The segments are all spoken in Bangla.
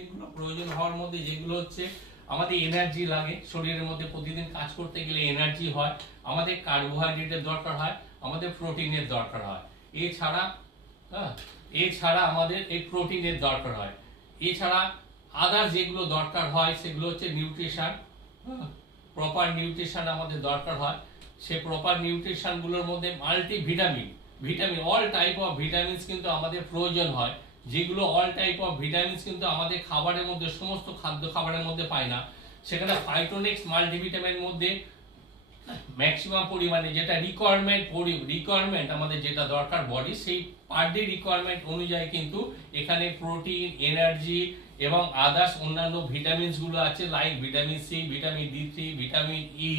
এগুলো প্রয়োজন হওয়ার মধ্যে যেগুলো হচ্ছে আমাদের এনার্জি লাগে, শরীরের মধ্যে প্রতিদিন কাজ করতে গেলে এনার্জি হয়, আমাদের কার্বোহাইড্রেটের দরকার হয়, আমাদের প্রোটিনের দরকার হয়, এছাড়া আমাদের এই প্রোটিনের দরকার হয়, এছাড়া আদার্স যেগুলো দরকার হয় সেগুলো হচ্ছে নিউট্রিশন, প্রপার নিউট্রিশন আমাদের দরকার হয়। সে প্রপার নিউট্রিশনগুলোর মধ্যে multivitamin, all type of vitamins কিন্তু আমাদের প্রয়োজন হয়, যেগুলো অল টাইপ অফ ভিটামিনস কিন্তু আমাদের খাবারের মধ্যে, সমস্ত খাদ্য খাবারের মধ্যে পায় না। সেখানে ফাইটোনেক্স মাল্টিভিটামিনের মধ্যে ম্যাক্সিমাম পরিমাণে যেটা রিকোয়ারমেন্ট আমাদের যেটা দরকার বডি, সেই পার ডে রিকোয়ারমেন্ট অনুযায়ী কিন্তু এখানে প্রোটিন, এনার্জি এবং আদার্স অন্যান্য ভিটামিনস গুলো আছে, like vitamin C, vitamin D3, vitamin E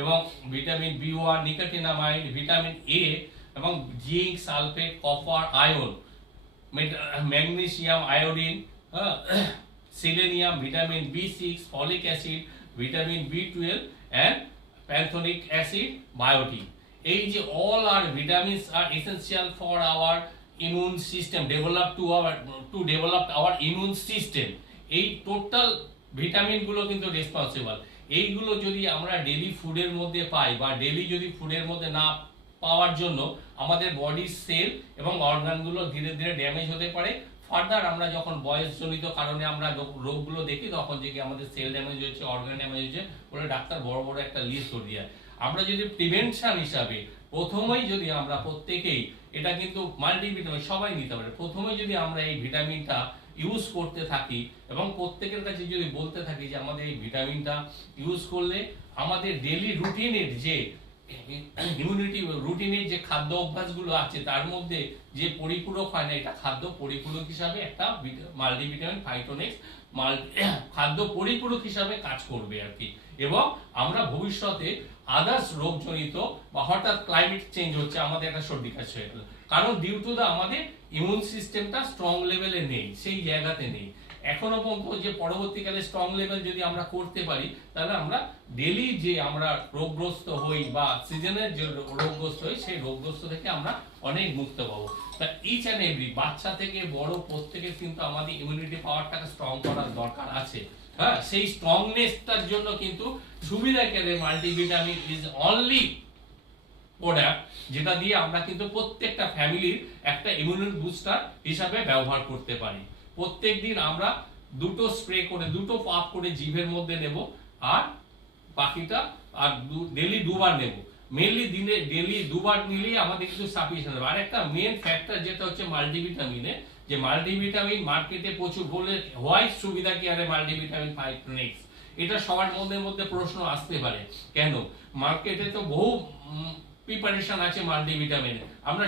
এবং vitamin B1, nicotinamide, vitamin A এবং zinc, sulphate, copper, iron, magnesium, iodine, selenium, vitamin B6, folic acid, vitamin B12 and pantothenic acid, biotin. এই যে all our vitamins are essential for our immune system, to develop our immune system. এই টোটাল ভিটামিন গুলো কিন্তু রেসপন্সিবল। এইগুলো যদি আমরা ডেইলি ফুডের মধ্যে পাই বা ডেইলি যদি ফুডের মধ্যে না পাওয়ার জন্য আমাদের বডির সেল এবং অর্গানগুলো ধীরে ধীরে ড্যামেজ হতে পারে। ফার্দার আমরা যখন বয়সজনিত কারণে আমরা রোগগুলো দেখি তখন যে আমাদের সেল ড্যামেজ হচ্ছে, অর্গান ড্যামেজ হচ্ছে বলে ডাক্তার বড় বড় একটা লিস্ট করে দেয়। আমরা যদি প্রিভেনশন হিসাবে প্রথমেই যদি আমরা প্রত্যেকেই, এটা কিন্তু মাল্টিভিটামিন সবাই নিতে পারে, প্রথমেই যদি আমরা এই ভিটামিনটা ইউজ করতে থাকি এবং প্রত্যেকের কাছে যদি বলতে থাকি যে আমাদের এই ভিটামিনটা ইউজ করলে আমাদের ডেইলি রুটিনের যে ইমিউনিটি রুটিনের যে খাদ্য অভ্যাসগুলো আছে তার মধ্যে যে পরিপূরক হয় না, এটা খাদ্য পরিপূরক হিসাবে একটা মাল্টিভিটামিন ফাইটোনেক্স খাদ্য পরিপূরক হিসাবে কাজ করবে আর কি। এবং আমরা ভবিষ্যতে আদার্স রোগজনিত বা হঠাৎ ক্লাইমেট চেঞ্জ হচ্ছে, আমাদের একটা সর্দি কাশ হয়ে গেল, কারণ ডিউ টু দা আমাদের ইমিউন সিস্টেমটা স্ট্রং লেভেলে নেই, সেই জায়গাতে নেই এখনো পর্যন্ত। যে পরবর্তীকালে স্ট্রং লেভেল যদি আমরা করতে পারি তাহলে আমরা ডেইলি যে আমরা রোগগ্রস্ত হই বা সিজনের যে রোগগ্রস্ত হই সেই রোগগ্রস্ত থেকে আমরা অনেক মুক্ত পাবো। তা ইচ অ্যান্ড এভরি বাচ্চা থেকে বড় প্রত্যেকের কিন্তু আমাদের ইমিউনিটি পাওয়ারটাকে স্ট্রং করার দরকার আছে। হ্যাঁ, সেই স্ট্রংনেসটার জন্য কিন্তু সুবিধাকারী মাল্টিভিটামিন ইজ অনলি প্রোডাক্ট যেটা দিয়ে আমরা কিন্তু প্রত্যেকটা ফ্যামিলির একটা ইমিউন বুস্টার হিসাবে ব্যবহার করতে পারি। প্রত্যেকদিন আমরা দুটো স্প্রে করে, দুটো পাপ করে জিভের মধ্যে নেব, আর বাকিটা আর ডেইলি দুবার নেব। মেইনলি দিনে ডেইলি দুবার নিলেই আমাদের কিছু সাফিসিয়েন্ট হবে। আর একটা মেইন ফ্যাক্টর যেটা হচ্ছে মাল্টিভিটামিনে, যে মাল্টিভিটামিন মার্কেটে প্রচুর বলে হোয়াই সুবিধা কি আরে মাল্টিভিটামিন ফাইটোনেক্স, এটা সবার মধ্যে প্রশ্ন আসতে পারে কেন মার্কেটে তো বহু প্রিপারেশন আছে মাল্টিভিটামিনে, আমরা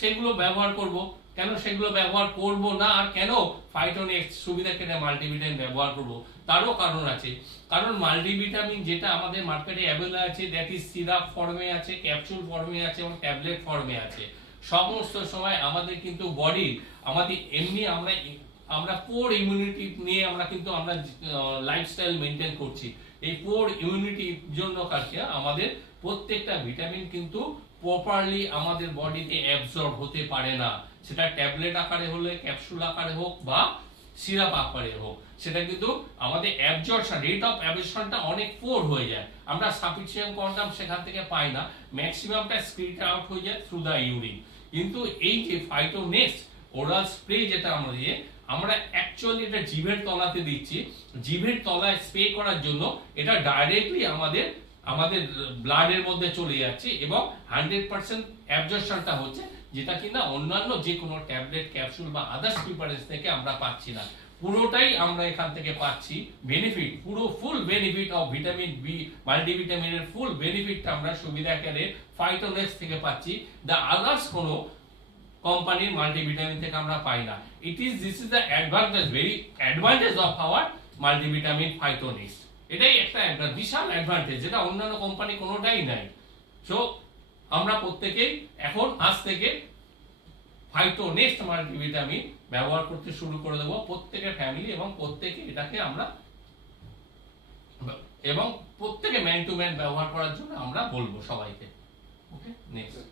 সেগুলো ব্যবহার করব, কেন সেগুলো ব্যবহার করব না, আর কেন ফাইটোনেক্স সুবিধা কেটে মাল্টিভিটামিন ব্যবহার করব, তারও কারণ আছে। কারণ মাল্টিভিটামিন যেটা আমাদের মার্কেটে অ্যাভেলেবল আছে, দ্যাট ইজ সিরাপ ফর্মে আছে, ক্যাপসুল ফর্মে আছে এবং ট্যাবলেট ফর্মে আছে। সমস্ত সময় আমাদের কিন্তু বডি আমাদের এমনি আমরা পোর ইমিউনিটি নিয়ে আমরা কিন্তু আমরা লাইফস্টাইল মেনটেন করছি। এই পোর ইমিউনিটির জন্য কাছে আমাদের প্রত্যেকটা ভিটামিন কিন্তু প্রপারলি আমাদের বডিতে অ্যাবজর্ব হতে পারে না, সেটা ট্যাবলেট আকারে হলে, ক্যাপসুল আকারে হোক বা সিরাপ আকারে হোক, সেটা কিন্তু আমাদের অ্যাবজর্পশন রেট অফ অ্যাবজর্পশনটা অনেক পোর হয়ে যায়। আমরা সাফিসিয়েন্ট কোয়ান্টাম সেখান থেকে পাই না, ম্যাক্সিমামটা স্ক্রিট আউট হয়ে যায় থ্রু দা ইউরিন। কিন্তু এই যে ফাইটোনেক্স ওরাল স্প্রে যেটা আমরা অ্যাকচুয়ালি এটা জিভের তলাতে দিচ্ছি, জিভের তলায় স্প্রে করার জন্য এটা ডাইরেক্টলি আমাদের ব্লাডের মধ্যে চলে যাচ্ছে এবং 100% অ্যাবজর্পশনটা হচ্ছে, যেটা কিনা অন্যান্য যে কোনো ট্যাবলেট, ক্যাপসুল বা আদার্স প্রিপারেশন থেকে আমরা পাচ্ছি না। পুরোটাই আমরা এখান থেকে পাচ্ছি বেনিফিট, পুরো ফুল বেনিফিট অফ ভিটামিন বি মাল্টিভিটামিনের ফুল বেনিফিটটা আমরা সুবিধাকারে ফাইটোনেক্স থেকে পাচ্ছি, দা আদার্স কোনো কোম্পানির মাল্টিভিটামিন থেকে আমরা পাই না। This is the advantage, very advantage of our multivitamin Phytonex. এটাই একটা বিশাল অ্যাডভান্টেজ যেটা অন্যান্য কোম্পানি কোনোটাই নাই। সো আমরা প্রত্যেকেই এখন আজ থেকে ফাইটোনেক্স মাল্টিভিটামিন ব্যবহার করতে শুরু করে দেবো, প্রত্যেকের ফ্যামিলি এবং প্রত্যেকে এটাকে আমরা প্রত্যেকে ম্যান টু ম্যান ব্যবহার করার জন্য আমরা বলবো সবাইকে। ওকে, নেক্সট।